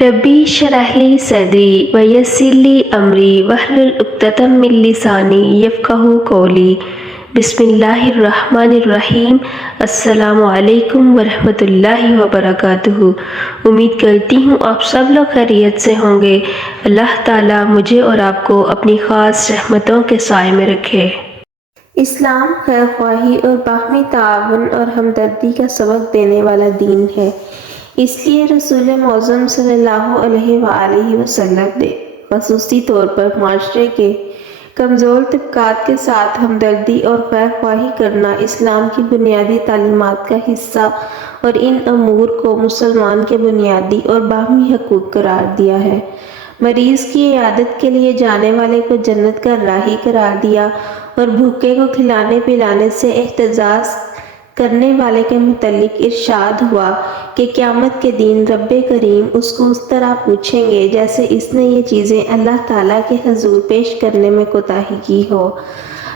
ربی اشرح لی صدری ویسر لی امری واحلل عقدۃ من لسانی یفقہوا قولی۔ بسم اللہ الرحمن الرحیم۔ السلام علیکم ورحمۃ اللہ وبرکاتہ۔ امید کرتی ہوں آپ سب لوگ خیریت سے ہوں گے۔ اللہ تعالیٰ مجھے اور آپ کو اپنی خاص رحمتوں کے سائے میں رکھے۔ اسلام خیر خواہی اور باہمی تعاون اور ہمدردی کا سبق دینے والا دین ہے۔ اس لیے رسول معظم صلی اللہ علیہ وآلہ وسلم نے خصوصی طور پر معاشرے کے کمزور طبقات کے ساتھ ہمدردی اور خیر خواہی کرنا اسلام کی بنیادی تعلیمات کا حصہ اور ان امور کو مسلمان کے بنیادی اور باہمی حقوق قرار دیا ہے۔ مریض کی عیادت کے لیے جانے والے کو جنت کا راہی قرار دیا اور بھوکے کو کھلانے پلانے سے احتجاج کرنے والے کے متعلق ارشاد ہوا کہ قیامت کے دن رب کریم اس کو اس طرح پوچھیں گے جیسے اس نے یہ چیزیں اللہ تعالیٰ کے حضور پیش کرنے میں کوتاہی کی ہو۔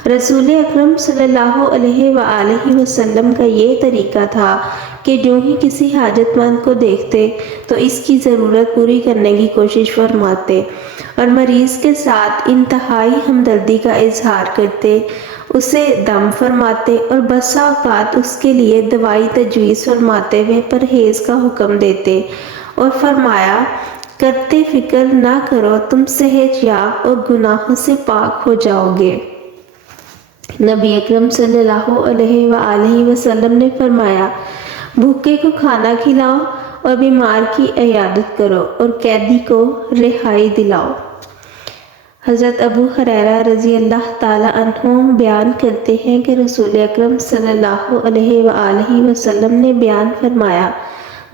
رسول اکرم صلی اللہ علیہ وآلہ وسلم کا یہ طریقہ تھا کہ جو ہی کسی حاجت مند کو دیکھتے تو اس کی ضرورت پوری کرنے کی کوشش فرماتے اور مریض کے ساتھ انتہائی ہمدردی کا اظہار کرتے، اسے دم فرماتے اور بسا اوقات اس کے لیے دوائی تجویز فرماتے ہوئے پرہیز کا حکم دیتے اور فرمایا کرتے فکر نہ کرو تم صحت یاب اور گناہوں سے پاک ہو جاؤ گے۔ نبی اکرم صلی اللہ علیہ وآلہ وسلم نے فرمایا بھوکے کو کھانا کھلاؤ اور بیمار کی عیادت کرو اور قیدی کو رہائی دلاؤ۔ حضرت ابو ہریرہ رضی اللہ تعالیٰ عنہ بیان کرتے ہیں کہ رسول اکرم صلی اللہ علیہ وآلہ وسلم نے بیان فرمایا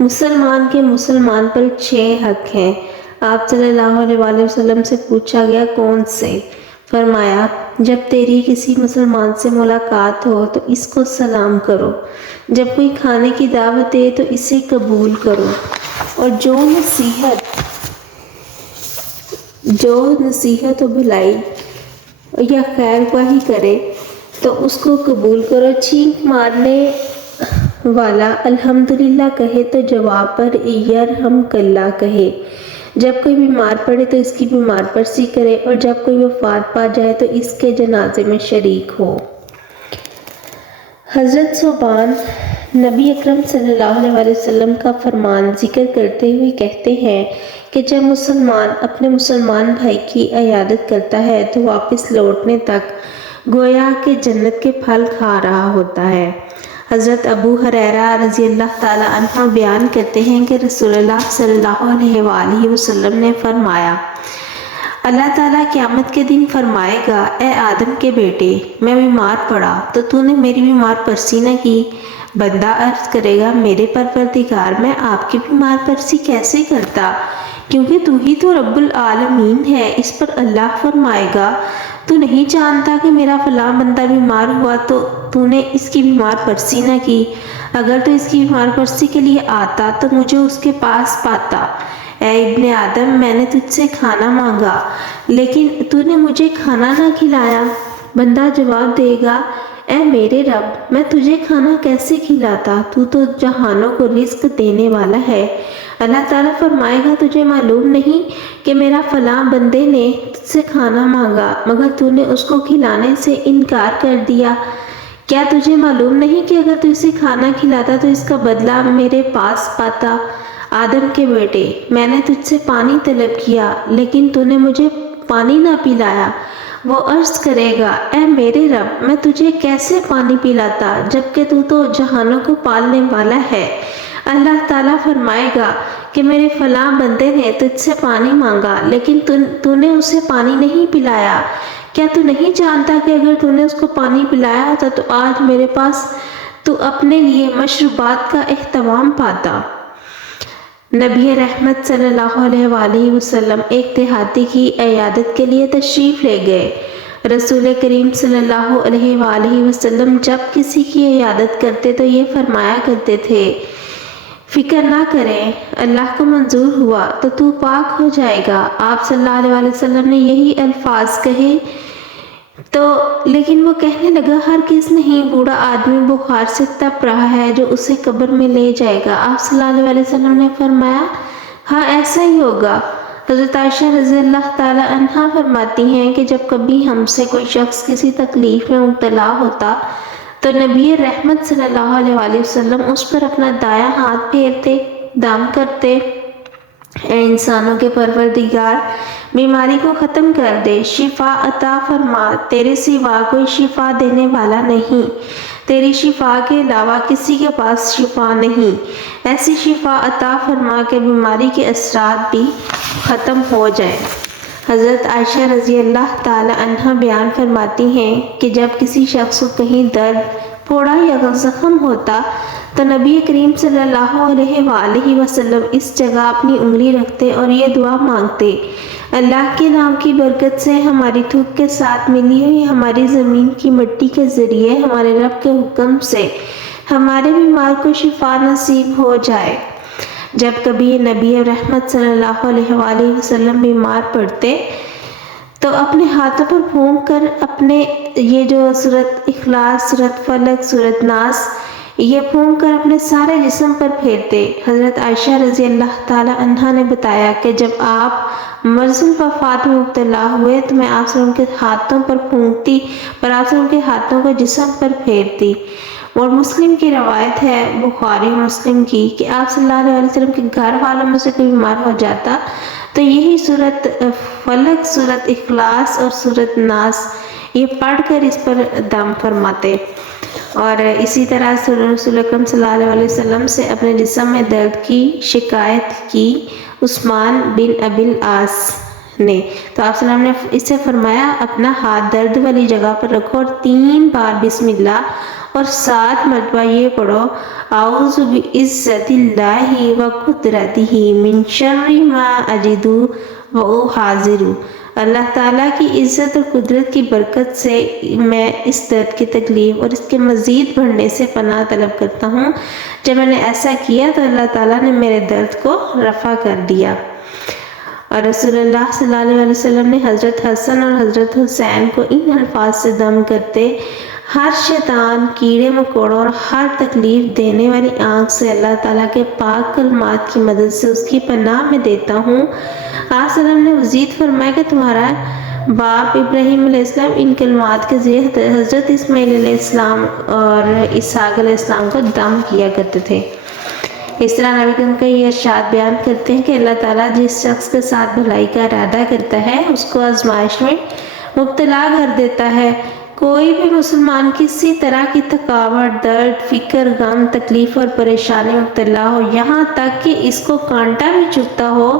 مسلمان کے مسلمان پر 6 حق ہیں۔ آپ صلی اللہ علیہ وآلہ وسلم سے پوچھا گیا کون سے؟ فرمایا جب تیری کسی مسلمان سے ملاقات ہو تو اس کو سلام کرو، جب کوئی کھانے کی دعوت دے تو اسے قبول کرو اور جو نصیحت و بھلائی یا خیر خواہی کرے تو اس کو قبول کرو۔ چھینک مارنے والا الحمدللہ کہے تو جواب پر یرحمک اللہ کہے، جب کوئی بیمار پڑے تو اس کی بیمار پرسی کرے اور جب کوئی وفات پا جائے تو اس کے جنازے میں شریک ہو۔ حضرت ثوبان نبی اکرم صلی اللہ علیہ وسلم کا فرمان ذکر کرتے ہوئے کہتے ہیں کہ جب مسلمان اپنے مسلمان بھائی کی عیادت کرتا ہے تو واپس لوٹنے تک گویا کہ جنت کے پھل کھا رہا ہوتا ہے۔ حضرت ابو ہریرہ رضی اللہ تعالیٰ عنہ بیان کرتے ہیں کہ رسول اللہ صلی اللہ علیہ وآلہ وسلم نے فرمایا اللہ تعالیٰ قیامت کے دن فرمائے گا اے آدم کے بیٹے میں بیمار پڑا تو نے میری بیمار پرسی نہ کی۔ بندہ عرض کرے گا میرے پروردگار میں آپ کی بیمار پرسی کیسے کرتا کیونکہ تو ہی تو رب العالمین ہے۔ اس پر اللہ فرمائے گا تو نہیں جانتا کہ میرا فلاں بندہ بیمار ہوا تو نے اس کی بیمار پرسی نہ کی، اگر تو اس کی بیمار پرسی کے لیے آتا تو مجھے اس کے پاس پاتا۔ اے ابن آدم میں نے تجھ سے کھانا مانگا لیکن تو نے مجھے کھانا نہ کھلایا۔ بندہ جواب دے گا اے میرے رب میں تجھے کھانا کیسے کھلاتا، تو جہانوں کو رزق دینے والا ہے۔ اللہ تعالیٰ فرمائے گا تجھے معلوم نہیں کہ میرا فلاں بندے نے تجھ سے کھانا مانگا مگر تو نے اس کو کھلانے سے انکار کر دیا۔ کیا تجھے معلوم نہیں کہ اگر تو اسے کھانا کھلاتا تو اس کا بدلہ میرے پاس پاتا؟ آدم کے بیٹے میں نے تجھ سے پانی طلب کیا لیکن تو نے مجھے پانی نہ پلایا۔ وہ عرض کرے گا اے میرے رب میں تجھے کیسے پانی پلاتا جبکہ تو جہانوں کو پالنے والا ہے۔ اللہ تعالیٰ فرمائے گا کہ میرے فلاں بندے نے تجھ سے پانی مانگا لیکن تو نے اسے پانی نہیں پلایا۔ کیا تو نہیں جانتا کہ اگر تو نے اس کو پانی پلایا ہوتا تو آج میرے پاس تو اپنے لیے مشروبات کا اہتمام پاتا۔ نبی رحمت صلی اللہ علیہ وآلہ وسلم ایک دیہاتی کی عیادت کے لیے تشریف لے گئے۔ رسول کریم صلی اللہ علیہ وآلہ وسلم جب کسی کی عیادت کرتے تو یہ فرمایا کرتے تھے فکر نہ کریں اللہ کو منظور ہوا تو پاک ہو جائے گا۔ آپ صلی اللہ علیہ وآلہ وسلم نے یہی الفاظ کہے لیکن وہ کہنے لگا ہرگز نہیں، بوڑھا آدمی بخار سے تپ رہا ہے جو اسے قبر میں لے جائے گا۔ آپ صلی اللہ علیہ وسلم نے فرمایا ہاں ایسا ہی ہوگا۔ حضرت عائشہ رضی اللہ تعالی عنہا فرماتی ہیں کہ جب کبھی ہم سے کوئی شخص کسی تکلیف میں مبتلا ہوتا تو نبی رحمت صلی اللہ علیہ وآلہ وسلم اس پر اپنا دایاں ہاتھ پھیرتے، دم کرتے، اے انسانوں کے پروردگار، بیماری کو ختم کر دے، شفا عطا فرما، تیرے سوا کوئی شفا دینے والا نہیں، تیری شفا کے علاوہ کسی کے پاس شفا نہیں، ایسی شفا عطا فرما کہ بیماری کے اثرات بھی ختم ہو جائیں۔ حضرت عائشہ رضی اللہ تعالی عنہا بیان فرماتی ہیں کہ جب کسی شخص کو کہیں درد، پھوڑا یا زخم ہوتا تو نبی کریم صلی اللہ علیہ وآلہ وسلم اس جگہ اپنی انگلی رکھتے اور یہ دعا مانگتے: اللہ کے نام کی برکت سے ہماری تھوک کے ساتھ ملی ہوئی ہماری زمین کی مٹی کے ذریعے ہمارے رب کے حکم سے ہمارے بیمار کو شفا نصیب ہو جائے۔ جب کبھی نبی رحمت صلی اللہ علیہ وآلہ وسلم بیمار پڑتے تو اپنے ہاتھوں پر پھونک کر اپنے یہ جو سورۃ اخلاص، سورۃ فلق، سورۃ ناس، یہ پھونک کر اپنے سارے جسم پر پھیرتے۔ حضرت عائشہ رضی اللہ تعالی عنہا نے بتایا کہ جب آپ مرض الوفات میں مبتلا ہوئے تو میں آپ کے ہاتھوں پر پھونکتی اور آپ کے ہاتھوں کو جسم پر پھیرتی۔ اور مسلم کی روایت ہے، بخاری مسلم کی، کہ آپ صلی اللہ علیہ وسلم کے گھر والوں میں سے کوئی بیمار ہو جاتا تو یہی سورۃ فلق، سورۃ اخلاص اور سورۃ ناس یہ پڑھ کر اس پر دم فرماتے۔ اور اسی طرح رسول اکرم صلی اللہ علیہ وسلم سے اپنے جسم میں درد کی شکایت کی عثمان بن ابی العاص نے، تو آپ صلی اللہ علیہ وسلم نے اس سے فرمایا اپنا ہاتھ درد والی جگہ پر رکھو اور 3 بار بسم اللہ اور 7 مرتبہ یہ پڑھو: اعوذ بعزت اللہ وقدرتہ من شر ما اجد واحاذر۔ اللہ تعالیٰ کی عزت اور قدرت کی برکت سے میں اس درد کی تکلیف اور اس کے مزید بڑھنے سے پناہ طلب کرتا ہوں۔ جب میں نے ایسا کیا تو اللہ تعالیٰ نے میرے درد کو رفع کر دیا۔ اور رسول اللہ صلی اللہ علیہ وسلم نے حضرت حسن اور حضرت حسین کو ان الفاظ سے دم کرتے: ہر شیطان، کیڑے مکوڑوں اور ہر تکلیف دینے والی آنکھ سے اللہ تعالیٰ کے پاک کلمات کی مدد سے اس کی پناہ میں دیتا ہوں۔ آپ صلی اللہ علیہ وسلم نے مزید فرمایا کہ تمہارا باپ ابراہیم علیہ السلام ان کلمات کے ذریعے حضرت اسماعیل علیہ السلام اور اسحاق علیہ السلام کو دم کیا کرتے تھے۔ اس طرح نبی کریم کا یہ ارشاد بیان کرتے ہیں کہ اللہ تعالیٰ جس شخص کے ساتھ بھلائی کا ارادہ کرتا ہے اس کو آزمائش میں مبتلا کر دیتا ہے۔ کوئی بھی مسلمان کسی طرح کی تھکاوٹ، درد، فکر، غم، تکلیف اور پریشانی میں مبتلا ہو، یہاں تک کہ اس کو کانٹا بھی چبھتا ہو،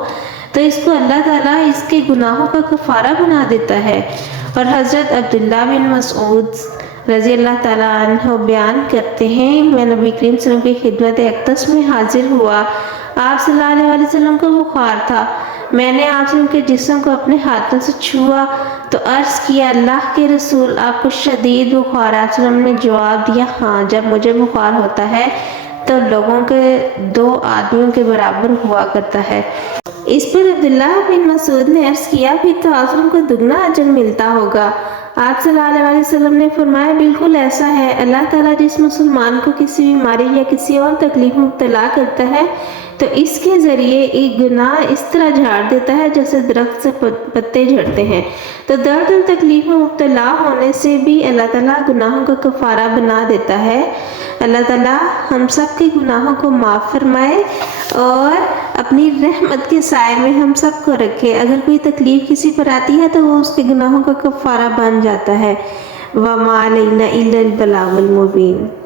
تو اس کو اللہ تعالیٰ اس کے گناہوں کا کفارہ بنا دیتا ہے۔ اور حضرت عبداللہ بن مسعود رضی اللہ تعالیٰ عنہ بیان کرتے ہیں، میں نبی کریم صلی اللہ علیہ وسلم کی خدمت اقدس میں حاضر ہوا، آپ صلی اللہ علیہ وسلم کو بخار تھا، میں نے آپ کے جسم کو اپنے ہاتھوں سے چھوا تو عرض کیا: اللہ کے رسول، آپ کو شدید بخار ہے؟ آپ صلی اللہ علیہ وسلم نے جواب دیا: ہاں، جب مجھے بخار ہوتا ہے تو لوگوں کے 2 آدمیوں کے برابر ہوا کرتا ہے۔ اس پر عبداللہ بن مسعود نے عرض کیا: پھر تو آپ صلی اللہ علیہ وسلم کو دگنا اجر ملتا ہوگا۔ آپ صلی اللہ علیہ وسلم نے فرمایا: بالکل ایسا ہے، اللہ تعالیٰ جس مسلمان کو کسی بیماری یا کسی اور تکلیف میں مبتلا کرتا ہے تو اس کے ذریعے ایک گناہ اس طرح جھاڑ دیتا ہے جیسے درخت سے پتے جھڑتے ہیں۔ تو درد اور تکلیف میں مبتلا ہونے سے بھی اللہ تعالیٰ گناہوں کا کفارہ بنا دیتا ہے۔ اللہ تعالیٰ ہم سب کے گناہوں کو معاف فرمائے اور اپنی رحمت کے سائے میں ہم سب کو رکھے۔ اگر کوئی تکلیف کسی پر آتی ہے تو وہ اس کے گناہوں کا کفارہ بن جاتا ہے۔ وَمَا عَلَيْنَا إِلَّا الْبَلَاغُ الْمُبِينُ۔